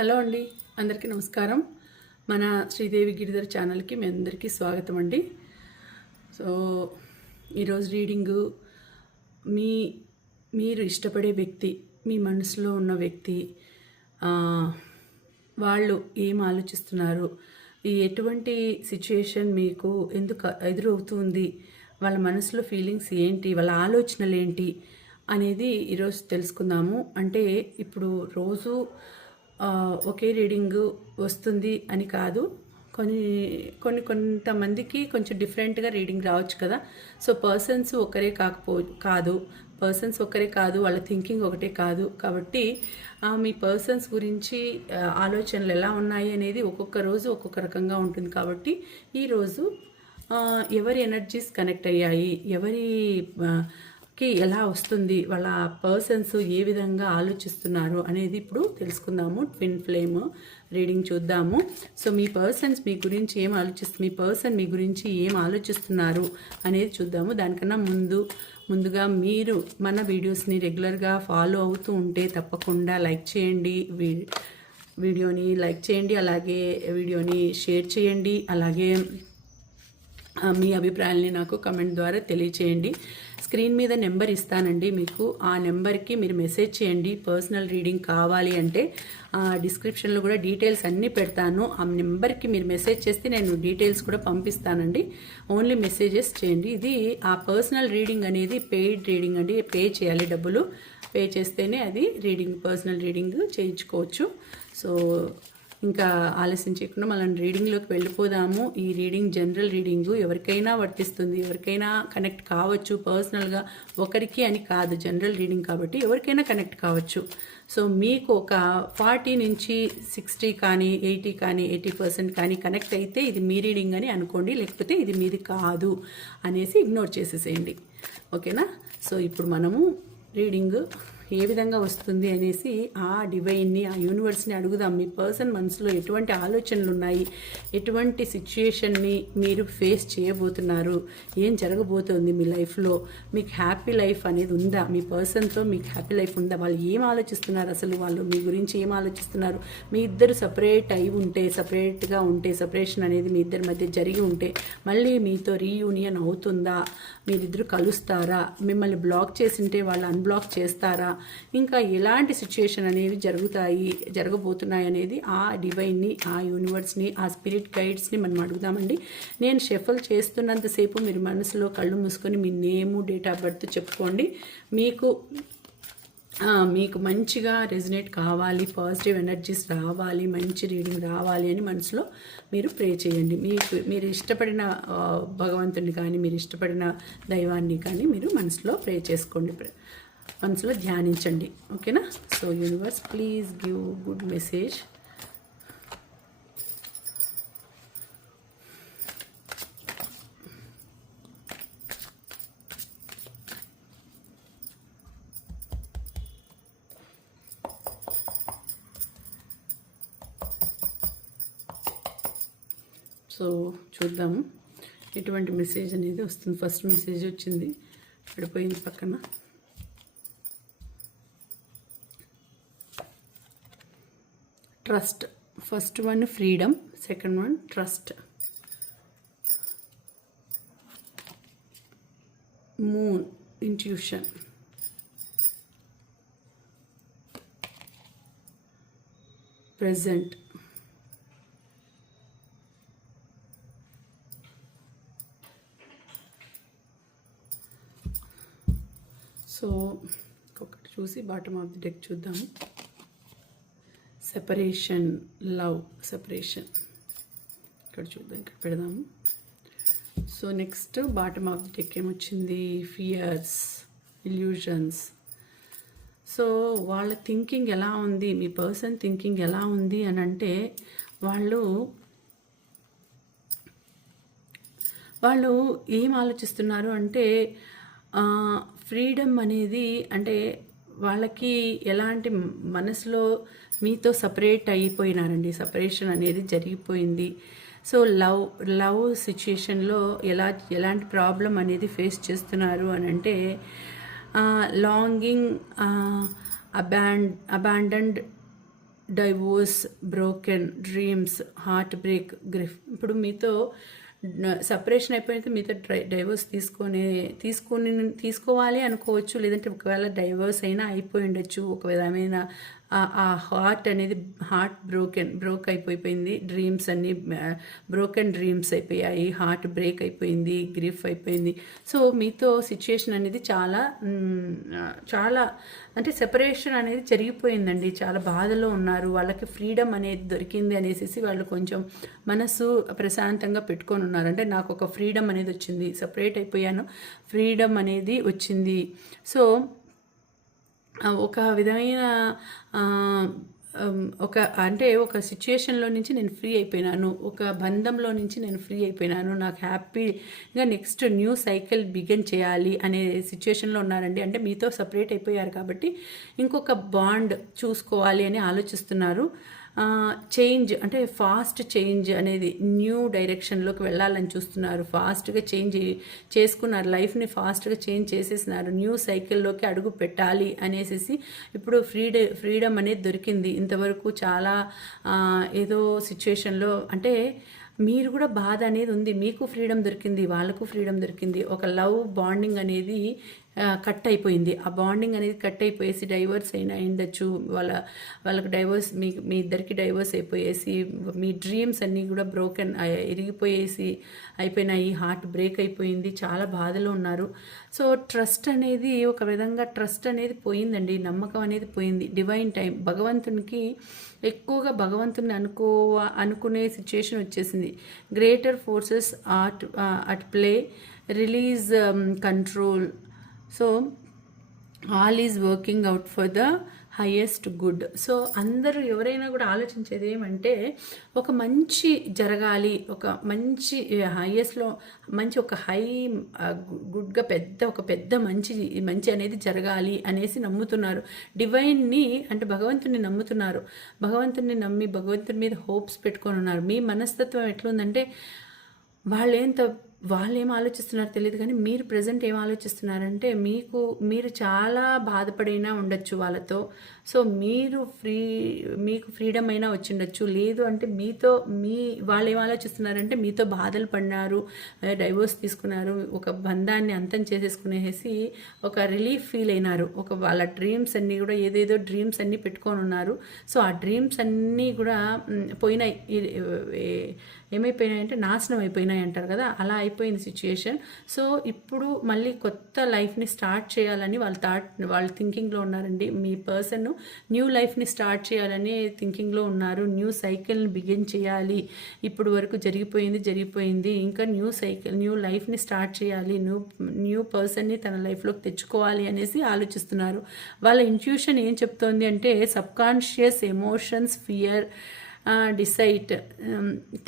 Hello అండి, అందరికీ నమస్కారం. మన శ్రీదేవి గిరిధర్ ఛానల్కి మీ అందరికీ స్వాగతం అండి. సో ఈరోజు రీడింగు మీరు ఇష్టపడే వ్యక్తి, మీ మనసులో ఉన్న వ్యక్తి, వాళ్ళు ఏం ఆలోచిస్తున్నారు, ఎటువంటి సిచ్యుయేషన్ మీకు ఎందుకు ఎదురవుతుంది, వాళ్ళ మనసులో ఫీలింగ్స్ ఏంటి, వాళ్ళ ఆలోచనలు ఏంటి అనేది ఈరోజు తెలుసుకుందాము. అంటే ఇప్పుడు రోజు ఒకే రీడింగ్ వస్తుంది అని కాదు, కొంతమందికి కొంచెం డిఫరెంట్గా రీడింగ్ రావచ్చు కదా. సో పర్సన్స్ ఒకరే కాదు, వాళ్ళ థింకింగ్ ఒకటే కాదు. కాబట్టి మీ పర్సన్స్ గురించి ఆలోచనలు ఎలా ఉన్నాయి అనేది ఒక్కొక్క రోజు ఒక్కొక్క రకంగా ఉంటుంది. కాబట్టి ఈరోజు ఎవరి ఎనర్జీస్ కనెక్ట్ అయ్యాయి, ఎలా వస్తుంది, వాళ్ళ పర్సన్స్ ఏ విధంగా ఆలోచిస్తున్నారు అనేది ఇప్పుడు తెలుసుకుందాము. ట్విన్ ఫ్లేమ్ రీడింగ్ చూద్దాము. సో మీ పర్సన్స్ మీ గురించి మీ పర్సన్ మీ గురించి ఏం ఆలోచిస్తున్నారు అనేది చూద్దాము. దానికన్నా ముందుగా మీరు మన వీడియోస్ని రెగ్యులర్గా ఫాలో అవుతూ ఉంటే తప్పకుండా లైక్ చేయండి, వీడియోని లైక్ చేయండి, అలాగే వీడియోని షేర్ చేయండి, అలాగే మీ అభిప్రాయాల్ని నాకు కమెంట్ ద్వారా తెలియచేయండి. స్క్రీన్ మీద నెంబర్ ఇస్తానండి మీకు, ఆ నెంబర్కి మీరు మెసేజ్ చేయండి. పర్సనల్ రీడింగ్ కావాలి అంటే డిస్క్రిప్షన్లో కూడా డీటెయిల్స్ అన్నీ పెడతాను. ఆ నెంబర్కి మీరు మెసేజ్ చేస్తే నేను డీటెయిల్స్ కూడా పంపిస్తానండి. ఓన్లీ మెసేజెస్ చేయండి. ఇది ఆ పర్సనల్ రీడింగ్ అనేది పెయిడ్ రీడింగ్ అండి. పే చేయాలి, డబ్బులు పే చేస్తేనే అది పర్సనల్ రీడింగ్ చేయించుకోవచ్చు. సో ఇంకా ఆలస్యం చేయకుండా మనం రీడింగ్లోకి వెళ్ళిపోదాము. ఈ రీడింగ్ జనరల్ రీడింగు ఎవరికైనా వర్తిస్తుంది, ఎవరికైనా కనెక్ట్ కావచ్చు. పర్సనల్గా ఒకరికి అని కాదు, జనరల్ రీడింగ్ కాబట్టి ఎవరికైనా కనెక్ట్ కావచ్చు. సో మీకు ఒక 40 నుంచి 60 కానీ 80 కానీ 80% కానీ కనెక్ట్ అయితే ఇది మీ రీడింగ్ అని అనుకోండి, లేకపోతే ఇది మీది కాదు అనేసి ఇగ్నోర్ చేసేసేయండి. ఓకేనా? సో ఇప్పుడు మనము రీడింగ్ ఏ విధంగా వస్తుంది అనేసి ఆ డివైన్ని, ఆ యూనివర్స్ని అడుగుదాం. మీ పర్సన్ మనసులో ఎటువంటి ఆలోచనలు ఉన్నాయి, ఎటువంటి సిచ్యుయేషన్ని మీరు ఫేస్ చేయబోతున్నారు, ఏం జరగబోతోంది మీ లైఫ్లో, మీకు హ్యాపీ లైఫ్ అనేది ఉందా, మీ పర్సన్తో మీకు హ్యాపీ లైఫ్ ఉందా, వాళ్ళు ఏం ఆలోచిస్తున్నారు, అసలు వాళ్ళు మీ గురించి ఏం ఆలోచిస్తున్నారు, మీ ఇద్దరు సపరేట్ అయి ఉంటే, సపరేట్గా ఉంటే, సపరేషన్ అనేది మీ ఇద్దరి మధ్య జరిగి ఉంటే మళ్ళీ మీతో రీయూనియన్ అవుతుందా, మీరిద్దరు కలుస్తారా, మిమ్మల్ని బ్లాక్ చేసింటే వాళ్ళు అన్బ్లాక్ చేస్తారా, ఇంకా ఎలాంటి సిచ్యుయేషన్ అనేవి జరగబోతున్నాయి అనేది ఆ డివైన్ని, ఆ యూనివర్స్ని, ఆ స్పిరిట్ గైడ్స్ని మనం అడుగుదామండి. నేను షఫల్ చేస్తున్నంతసేపు మీరు మనసులో కళ్ళు మూసుకొని మీ నేము, డేట్ ఆఫ్ బర్త్ చెప్పుకోండి. మీకు మంచిగా రెజినేట్ కావాలి, పాజిటివ్ ఎనర్జీస్ రావాలి, మంచి రీడింగ్ రావాలి అని మనసులో మీరు ప్రే చేయండి. మీరు ఇష్టపడిన భగవంతుని కానీ, మీరు ఇష్టపడిన దైవాన్ని కానీ మీరు మనసులో ప్రే చేసుకోండి, మనసులో ధ్యానించండి. ఓకేనా? So universe, please give good message. So చూద్దాము ఎటువంటి మెసేజ్ అనేది వస్తుంది. ఫస్ట్ మెసేజ్ వచ్చింది, పడిపోయింది పక్కన. Trust. First one freedom, second one trust. Moon, intuition. Present. So ఒకటి చూసి బాటమ్ ఆఫ్ ది డెక్ చూద్దాము. Separation, love, separation. ఇక్కడ చూద్దాం, ఇక్కడ పెడదాము. So next bottom of the deck ఏమొచ్చింది? Fears, illusions. సో వాళ్ళ థింకింగ్ ఎలా ఉంది, మీ పర్సన్ థింకింగ్ ఎలా ఉంది అని అంటే, వాళ్ళు ఏం ఆలోచిస్తున్నారు అంటే, ఫ్రీడమ్ అనేది, అంటే వాళ్ళకి ఎలాంటి మనసులో మీతో సపరేట్ అయిపోయినారండి, సపరేషన్ అనేది జరిగిపోయింది. సో లవ్ సిచ్యుయేషన్లో ఎలాంటి ప్రాబ్లం అనేది ఫేస్ చేస్తున్నారు అని అంటే, longing, abandoned divorce, broken dreams, heartbreak, grief. ఇప్పుడు మీతో సపరేషన్ అయిపోయితే మీతో డైవోర్స్ తీసుకోవాలి అనుకోవచ్చు, లేదంటే ఒకవేళ డైవోర్స్ అయినా అయిపోయి ఉండొచ్చు. ఒక విధమైన ఆ హార్ట్ అనేది బ్రోక్ అయిపోయింది. డ్రీమ్స్ అన్నీ బ్రోకెన్ డ్రీమ్స్ అయిపోయాయి, హార్ట్ బ్రేక్ అయిపోయింది, గ్రిఫ్ అయిపోయింది. సో మీతో సిచ్యుయేషన్ అనేది చాలా అంటే సెపరేషన్ అనేది జరిగిపోయిందండి. చాలా బాధలో ఉన్నారు. వాళ్ళకి ఫ్రీడమ్ అనేది దొరికింది అనేసి వాళ్ళు కొంచెం మనసు ప్రశాంతంగా పెట్టుకొని ఉన్నారు. అంటే నాకు ఒక ఫ్రీడమ్ అనేది వచ్చింది, సపరేట్ అయిపోయాను, ఫ్రీడమ్ అనేది వచ్చింది. సో ఒక విధమైన ఒక సిచ్యుయేషన్లో నుంచి నేను ఫ్రీ అయిపోయినాను, ఒక బంధంలో నుంచి నేను ఫ్రీ అయిపోయినాను, నాకు హ్యాపీగా నెక్స్ట్ న్యూ సైకిల్ బిగిన్ చేయాలి అనే సిచ్యుయేషన్లో ఉన్నారండి. అంటే మీతో సపరేట్ అయిపోయారు కాబట్టి ఇంకొక బాండ్ చూసుకోవాలి అని ఆలోచిస్తున్నారు. చేంజ్ అంటే ఫాస్ట్ చేంజ్ అనేది న్యూ డైరెక్షన్లోకి వెళ్ళాలని చూస్తున్నారు. ఫాస్ట్గా చేంజ్ చేసుకున్నారు, లైఫ్ని ఫాస్ట్గా చేంజ్ చేసేసినారు, న్యూ సైకిల్లోకి అడుగు పెట్టాలి అనేసి ఇప్పుడు ఫ్రీడమ్ అనేది దొరికింది. ఇంతవరకు చాలా ఏదో సిచ్యుయేషన్లో అంటే మీరు కూడా బాధ అనేది ఉంది, మీకు ఫ్రీడమ్ దొరికింది, వాళ్ళకు ఫ్రీడమ్ దొరికింది. ఒక లవ్ బాండింగ్ అనేది కట్ అయిపోయింది. ఆ బాండింగ్ అనేది కట్ అయిపోయేసి డైవర్స్ అయినా ఉండొచ్చు. వాళ్ళకి డైవర్స్ మీ ఇద్దరికి డైవర్స్ అయిపోయేసి మీ డ్రీమ్స్ అన్నీ కూడా బ్రోకెన్ అయిపోయినాయి, హార్ట్ బ్రేక్ అయిపోయింది, చాలా బాధలో ఉన్నారు. సో ట్రస్ట్ అనేది ఒక విధంగా ట్రస్ట్ అనేది పోయిందండి, నమ్మకం అనేది పోయింది. డివైన్ టైం భగవంతునికి ఎక్కువగా భగవంతుని అనుకునే సిచ్యుయేషన్ వచ్చేసింది. Greater forces at play, release control. So all is working out for the highest good. So అందరూ ఎవరైనా కూడా ఆలోచించేది ఏమంటే ఒక మంచి జరగాలి, ఒక మంచి హైయెస్ట్లో మంచి ఒక గుడ్గా ఒక పెద్ద మంచి అనేది జరగాలి అనేసి నమ్ముతున్నారు. డివైన్ని అంటే భగవంతుని నమ్ముతున్నారు. భగవంతుని నమ్మి భగవంతుని మీద హోప్స్ పెట్టుకొని ఉన్నారు. మీ మనస్తత్వం ఎట్లుందంటే వాళ్ళు ఏం ఆలోచిస్తున్నారో తెలియదు, కానీ మీరు ప్రజెంట్ ఏం ఆలోచిస్తున్నారంటే మీరు చాలా బాధపడినా ఉండొచ్చు వాళ్ళతో. సో మీకు ఫ్రీడమ్ అయినా వచ్చిండొచ్చు, లేదు అంటే వాళ్ళు ఏం ఆలోచిస్తున్నారంటే మీతో బాధలు పడినారు, డైవోర్స్ తీసుకున్నారు, ఒక బంధాన్ని అంతం చేసేసుకునేసి ఒక రిలీఫ్ ఫీల్ అయినారు. వాళ్ళ డ్రీమ్స్ అన్నీ కూడా ఏదేదో డ్రీమ్స్ అన్నీ పెట్టుకొని ఉన్నారు. సో ఆ డ్రీమ్స్ అన్నీ కూడా పోయినాయి, ఏమైపోయినాయంటే నాశనం అయిపోయినాయి అంటారు కదా, అలా అయిపోయింది సిచ్యుయేషన్. సో ఇప్పుడు మళ్ళీ కొత్త లైఫ్ని స్టార్ట్ చేయాలని వాళ్ళ థింకింగ్లో ఉన్నారండి. మీ పర్సన్ న్యూ లైఫ్ని స్టార్ట్ చేయాలని థింకింగ్లో ఉన్నారు. న్యూ సైకిల్ని బిగిన్ చేయాలి, ఇప్పుడు వరకు జరిగిపోయింది, ఇంకా న్యూ లైఫ్ని స్టార్ట్ చేయాలి, న్యూ పర్సన్ని తన లైఫ్లోకి తెచ్చుకోవాలి అనేసి ఆలోచిస్తున్నారు. వాళ్ళ ఇంట్యూషన్ ఏం చెప్తోంది అంటే subconscious emotions, fear, decide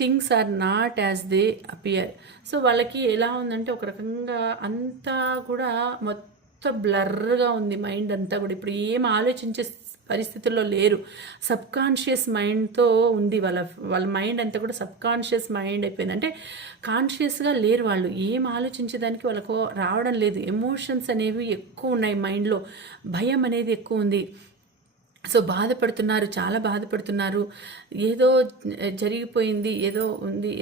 things are not as they appear. So వాళ్ళకి ఎలా ఉందంటే ఒక రకంగా అంతా కూడా మొత్తం బ్లర్గా ఉంది, మైండ్ అంతా కూడా ఇప్పుడు ఏం ఆలోచించే పరిస్థితుల్లో లేరు. సబ్కాన్షియస్ మైండ్తో ఉంది వాళ్ళ మైండ్ అంతా కూడా సబ్కాన్షియస్ మైండ్ అయిపోయింది. అంటే కాన్షియస్గా లేరు, వాళ్ళు ఏం ఆలోచించేదానికి వాళ్ళకు రావడం లేదు. ఎమోషన్స్ అనేవి ఎక్కువ ఉన్నాయి మైండ్లో, భయం అనేది ఎక్కువ ఉంది. సో బాధపడుతున్నారు, చాలా బాధపడుతున్నారు. ఏదో జరిగిపోయింది,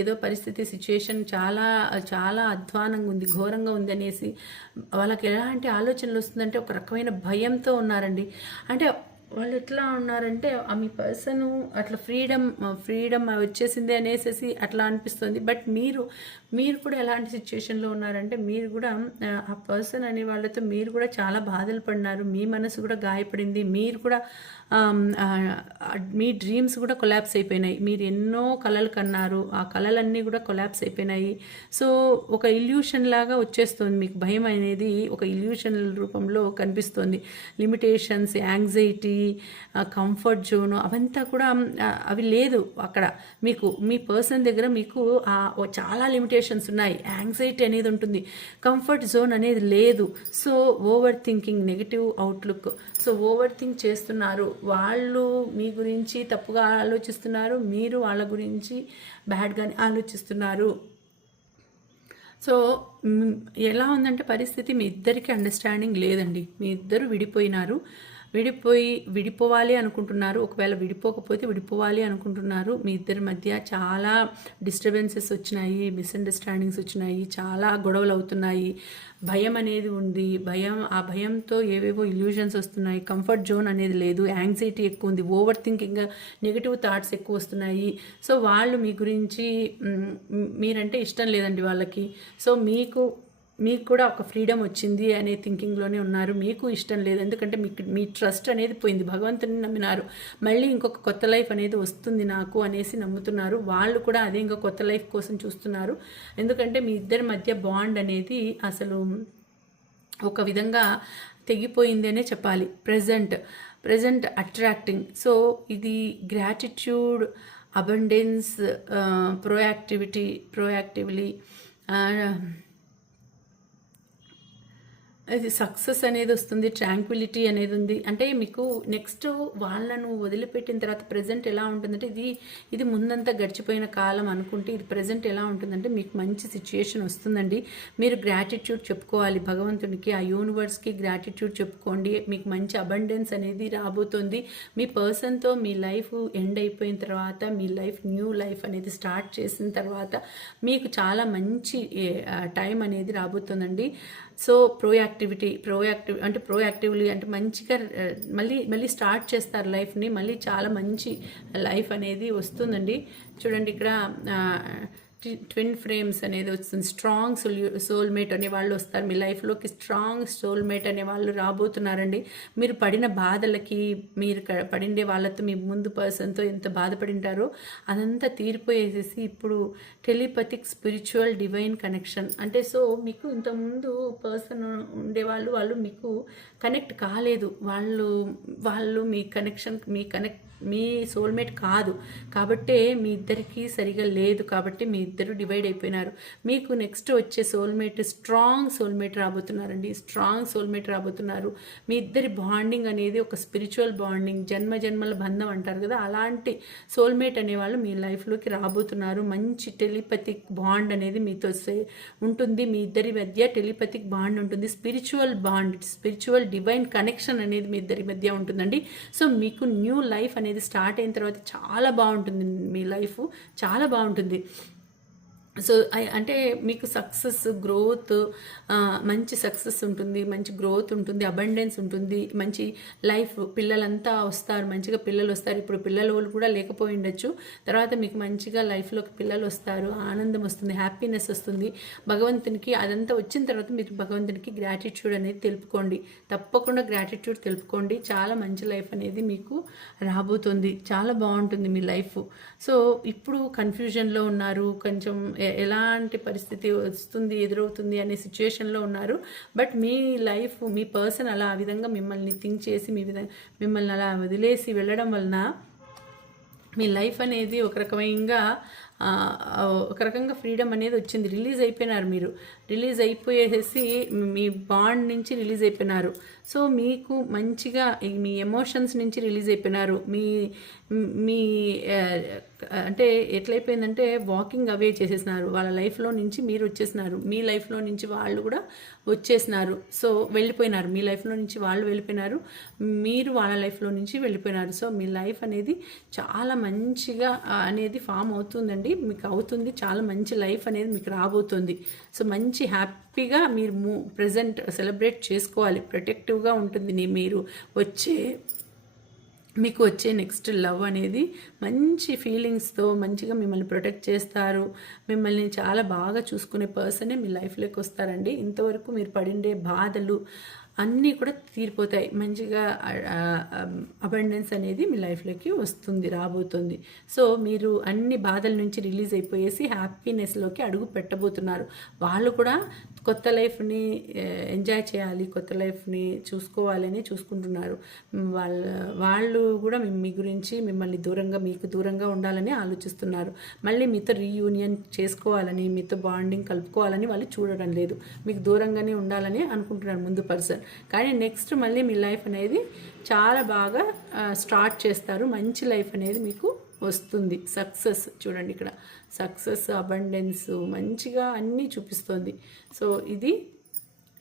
ఏదో పరిస్థితి సిచ్యుయేషన్ చాలా చాలా అధ్వానంగా ఉంది, ఘోరంగా ఉంది అనేసి వాళ్ళకి ఎలాంటి ఆలోచనలు వస్తుందంటే ఒక రకమైన భయంతో ఉన్నారండి. అంటే వాళ్ళు ఎట్లా ఉన్నారంటే మీ పర్సన్ అట్లా ఫ్రీడమ్ వచ్చేసింది అనేసి అట్లా అనిపిస్తుంది. బట్ మీరు కూడా ఎలాంటి సిచ్యుయేషన్లో ఉన్నారంటే మీరు కూడా ఆ పర్సన్ అనే వాళ్ళతో మీరు కూడా చాలా బాధలు పడినారు, మీ మనసు కూడా గాయపడింది, మీరు కూడా మీ డ్రీమ్స్ కూడా కొలాప్స్ అయిపోయినాయి. మీరు ఎన్నో కలలు కన్నారు, ఆ కలలన్నీ కూడా కొలాప్స్ అయిపోయినాయి. సో ఒక ఇల్యూషన్ లాగా వచ్చేస్తుంది, మీకు భయం అనేది ఒక ఇల్యూషన్ రూపంలో కనిపిస్తుంది. లిమిటేషన్స్, యాంగ్జైటీ, కంఫర్ట్ జోను అవంతా కూడా అవి లేదు అక్కడ. మీ పర్సన్ దగ్గర మీకు చాలా లిమిటేషన్స్ ఉన్నాయి, యాంగ్జైటీ అనేది ఉంటుంది, కంఫర్ట్ జోన్ అనేది లేదు. So over thinking, negative outlook. So over think చేస్తున్నారు, వాళ్ళు మీ గురించి తప్పుగా ఆలోచిస్తున్నారు, మీరు వాళ్ళ గురించి బ్యాడ్గానే ఆలోచిస్తున్నారు. సో ఎలా ఉందంటే పరిస్థితి మీ ఇద్దరికి అండర్స్టాండింగ్ లేదండి, మీ ఇద్దరు విడిపోయినారు. విడిపోవాలి అనుకుంటున్నారు. ఒకవేళ విడిపోకపోతే విడిపోవాలి అనుకుంటున్నారు. మీ ఇద్దరి మధ్య చాలా డిస్టర్బెన్సెస్ వచ్చినాయి, మిస్అండర్స్టాండింగ్స్ వచ్చినాయి, చాలా గొడవలు అవుతున్నాయి. భయం అనేది ఉంది. ఆ భయంతో ఏవేవో ఇల్యూషన్స్ వస్తున్నాయి. కంఫర్ట్ జోన్ అనేది లేదు. యాంగ్జైటీ ఎక్కువ ఉంది. ఓవర్ థింకింగ్, నెగిటివ్ థాట్స్ ఎక్కువ వస్తున్నాయి. సో వాళ్ళు మీ గురించి మీరంటే ఇష్టం లేదండి వాళ్ళకి. సో మీకు కూడా ఒక ఫ్రీడమ్ వచ్చింది అనే థింకింగ్లోనే ఉన్నారు. మీకు ఇష్టం లేదు, ఎందుకంటే మీ ట్రస్ట్ అనేది పోయింది. భగవంతుని నమ్మినారు, మళ్ళీ ఇంకొక కొత్త లైఫ్ అనేది వస్తుంది నాకు అనేసి నమ్ముతున్నారు. వాళ్ళు కూడా అదే ఇంకొక కొత్త లైఫ్ కోసం చూస్తున్నారు. ఎందుకంటే మీ ఇద్దరి మధ్య బాండ్ అనేది అసలు ఒక విధంగా తెగిపోయింది అనే చెప్పాలి. Present attracting. సో ఇది గ్రాటిట్యూడ్, అబండెన్స్, ప్రోయాక్టివ్లీ అది సక్సెస్ అనేది వస్తుంది, ట్రాంక్విలిటీ అనేది ఉంది. అంటే మీకు నెక్స్ట్ వాళ్ళను వదిలిపెట్టిన తర్వాత ప్రజెంట్ ఎలా ఉంటుందంటే ఇది ముందంతా గడిచిపోయిన కాలం అనుకుంటే ఇది ప్రజెంట్ ఎలా ఉంటుందంటే మీకు మంచి సిచ్యుయేషన్ వస్తుందండి. మీరు గ్రాటిట్యూడ్ చెప్పుకోవాలి భగవంతునికి, ఆ యూనివర్స్కి గ్రాటిట్యూడ్ చెప్పుకోండి. మీకు మంచి అబండెన్స్ అనేది రాబోతుంది. మీ పర్సన్తో మీ లైఫ్ ఎండ్ అయిపోయిన తర్వాత మీ లైఫ్ న్యూ లైఫ్ అనేది స్టార్ట్ చేసిన తర్వాత మీకు చాలా మంచి టైం అనేది రాబోతుందండి. సో ప్రోయాక్టివ్లీ అంటే మంచిగా మళ్ళీ స్టార్ట్ చేస్తారు లైఫ్ని. మళ్ళీ చాలా మంచి లైఫ్ అనేది వస్తుందండి. చూడండి ఇక్కడ ట్విన్ ఫ్రేమ్స్ అనేది వస్తుంది. స్ట్రాంగ్ సోల్మేట్ అనే వాళ్ళు వస్తారు మీ లైఫ్లోకి. స్ట్రాంగ్ సోల్మేట్ అనే వాళ్ళు రాబోతున్నారండి. మీరు పడిన బాధలకి, మీరు పడిండే వాళ్ళతో, మీ ముందు పర్సన్తో ఎంత బాధపడింటారో అదంతా తీరిపోయేసేసి ఇప్పుడు టెలిపతిక్, స్పిరిచువల్, డివైన్ కనెక్షన్. అంటే సో మీకు ఇంతకుముందు పర్సన్ ఉండేవాళ్ళు, వాళ్ళు మీకు కనెక్ట్ కాలేదు. వాళ్ళు మీ సోల్మేట్ కాదు కాబట్టే మీ ఇద్దరికి సరిగా లేదు, కాబట్టి మీ ఇద్దరు డివైడ్ అయిపోయినారు. మీకు నెక్స్ట్ వచ్చే సోల్మేట్ స్ట్రాంగ్ సోల్మేట్ రాబోతున్నారండి. స్ట్రాంగ్ సోల్మేట్ రాబోతున్నారు. మీ ఇద్దరి బాండింగ్ అనేది ఒక స్పిరిచువల్ బాండింగ్, జన్మల బంధం అంటారు కదా, అలాంటి సోల్మేట్ అనేవాళ్ళు మీ లైఫ్లోకి రాబోతున్నారు. మంచి టెలిపతిక్ బాండ్ అనేది మీతో ఉంటుంది. మీ ఇద్దరి మధ్య టెలిపతిక్ బాండ్ ఉంటుంది. Spiritual bond, spiritual divine connection అనేది మీ ఇద్దరి మధ్య ఉంటుందండి. సో మీకు న్యూ లైఫ్ అనేది స్టార్ట్ అయిన తర్వాత చాలా బాగుంటుంది. మీ లైఫ్ చాలా బాగుంటుంది. సో అంటే మీకు సక్సెస్, గ్రోత్, మంచి సక్సెస్ ఉంటుంది, మంచి గ్రోత్ ఉంటుంది, అబండెన్స్ ఉంటుంది, మంచి లైఫ్. పిల్లలంతా వస్తారు, మంచిగా పిల్లలు వస్తారు. ఇప్పుడు పిల్లలు కూడా లేకపోయి ఉండొచ్చు, తర్వాత మీకు మంచిగా లైఫ్లోకి పిల్లలు వస్తారు, ఆనందం వస్తుంది, హ్యాపీనెస్ వస్తుంది. భగవంతునికి అదంతా వచ్చిన తర్వాత మీరు భగవంతునికి గ్రాటిట్యూడ్ అనేది తెలుపుకోండి. తప్పకుండా గ్రాటిట్యూడ్ తెలుపుకోండి. చాలా మంచి లైఫ్ అనేది మీకు రాబోతుంది. చాలా బాగుంటుంది మీ లైఫ్. సో ఇప్పుడు కన్ఫ్యూజన్లో ఉన్నారు, కొంచెం ఎలాంటి పరిస్థితి ఎదురవుతుంది అనే సిచ్యుయేషన్లో ఉన్నారు. But me life, me person అలా ఆ విధంగా మిమ్మల్ని థింక్ చేసి మిమ్మల్ని అలా వదిలేసి వెళ్ళడం వలన మీ లైఫ్ అనేది ఒక రకంగా ఫ్రీడమ్ అనేది వచ్చింది. రిలీజ్ అయిపోయినారు. మీరు రిలీజ్ అయిపోయేసి మీ బాండ్ నుంచి రిలీజ్ అయిపోయినారు. సో మీకు మంచిగా మీ ఎమోషన్స్ నుంచి రిలీజ్ అయిపోయినారు. మీ అంటే ఎట్లయిపోయిందంటే వాకింగ్ అవే చేసేసినారు. వాళ్ళ లైఫ్లో నుంచి మీరు వచ్చేసినారు, మీ లైఫ్లో నుంచి వాళ్ళు కూడా వచ్చేసినారు. సో వెళ్ళిపోయినారు. మీ లైఫ్లో నుంచి వాళ్ళు వెళ్ళిపోయినారు, మీరు వాళ్ళ లైఫ్లో నుంచి వెళ్ళిపోయినారు. సో మీ లైఫ్ అనేది చాలా మంచిగా అనేది ఫామ్ అవుతుందండి, మీకు అవుతుంది. చాలా మంచి లైఫ్ అనేది మీకు రాబోతుంది. సో మంచి హ్యాపీగా మీరు ప్రజెంట్ సెలబ్రేట్ చేసుకోవాలి. ప్రొటెక్టివ్గా ఉంటుంది మీకు వచ్చే నెక్స్ట్ లవ్ అనేది మంచి ఫీలింగ్స్తో మంచిగా మిమ్మల్ని ప్రొటెక్ట్ చేస్తారు. మిమ్మల్ని చాలా బాగా చూసుకునే పర్సనే మీ లైఫ్లోకి వస్తారండి. ఇంతవరకు మీరు పడిండే బాధలు అన్నీ కూడా తీరిపోతాయి. మంచిగా అబండెన్స్ అనేది మీ లైఫ్లోకి రాబోతుంది. సో మీరు అన్ని బాధల నుంచి రిలీజ్ అయిపోయేసి హ్యాపీనెస్లోకి అడుగు పెట్టబోతున్నారు. వాళ్ళు కూడా కొత్త లైఫ్ని ఎంజాయ్ చేయాలి, కొత్త లైఫ్ని చూసుకోవాలని చూసుకుంటున్నారు. వాళ్ళు కూడా మీ గురించి మీకు దూరంగా ఉండాలని ఆలోచిస్తున్నారు. మళ్ళీ మీతో రీయూనియన్ చేసుకోవాలని, మీతో బాండింగ్ కలుపుకోవాలని వాళ్ళు చూడడం లేదు. మీకు దూరంగానే ఉండాలని అనుకుంటున్నారు ముందు పర్సన్. కానీ నెక్స్ట్ మళ్ళీ మీ లైఫ్ అనేది చాలా బాగా స్టార్ట్ చేస్తారు. మంచి లైఫ్ అనేది మీకు వస్తుంది. సక్సెస్ చూడండి, ఇక్కడ సక్సెస్, అబండెన్స్ మంచిగా అన్నీ చూపిస్తుంది. సో ఇది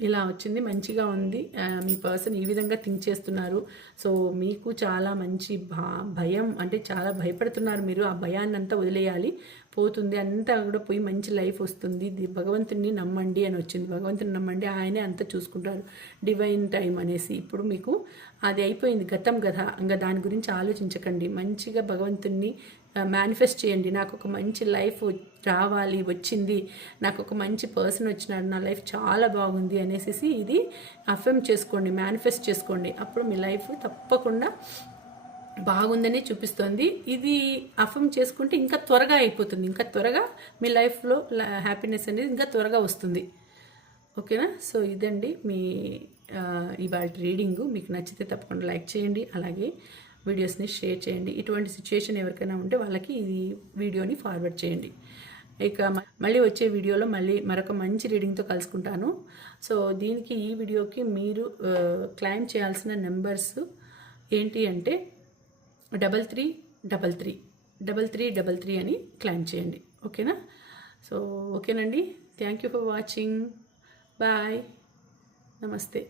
ఇలా వచ్చింది, మంచిగా ఉంది. మీ పర్సన్ ఈ విధంగా థింక్ చేస్తున్నారు. సో మీకు చాలా మంచి భయం, అంటే చాలా భయపడుతున్నారు మీరు. ఆ భయాన్ని అంతా వదిలేయాలి, పోతుంది అంతా కూడా పోయి మంచి లైఫ్ వస్తుంది. భగవంతుని నమ్మండి అని వచ్చింది. భగవంతుని నమ్మండి, ఆయనే అంతా చూసుకుంటారు. డివైన్ టైం అనేసి ఇప్పుడు మీకు అది అయిపోయింది, గతం కదా. ఇంకా దాని గురించి ఆలోచించకండి. మంచిగా భగవంతుని మేనిఫెస్ట్ చేయండి. నాకు ఒక మంచి లైఫ్ రావాలి, వచ్చింది, నాకు ఒక మంచి పర్సన్ వచ్చినాడు, నా లైఫ్ చాలా బాగుంది అనేసి ఇది అఫర్మ్ చేసుకోండి, మేనిఫెస్ట్ చేసుకోండి. అప్పుడు మీ లైఫ్ తప్పకుండా బాగుందని చూపిస్తుంది. ఇది అఫర్మ్ చేసుకుంటే ఇంకా త్వరగా అయిపోతుంది, ఇంకా త్వరగా మీ లైఫ్లో హ్యాపీనెస్ అనేది ఇంకా త్వరగా వస్తుంది. ఓకేనా? సో ఇదండి మీ ఇవాళ రీడింగు. మీకు నచ్చితే తప్పకుండా లైక్ చేయండి, అలాగే వీడియోస్ని షేర్ చేయండి. ఇటువంటి సిచ్యుయేషన్ ఎవరికైనా ఉంటే వాళ్ళకి ఈ వీడియోని ఫార్వర్డ్ చేయండి. ఇక మళ్ళీ వచ్చే వీడియోలో మరొక మంచి రీడింగ్తో కలుసుకుంటాను. సో దీనికి, ఈ వీడియోకి మీరు క్లైమ్ చేయాల్సిన నెంబర్స్ ఏంటి అంటే 3333 అని క్లైమ్ చేయండి. ఓకేనా? సో ఓకేనండి. Thank you for watching. Bye. నమస్తే.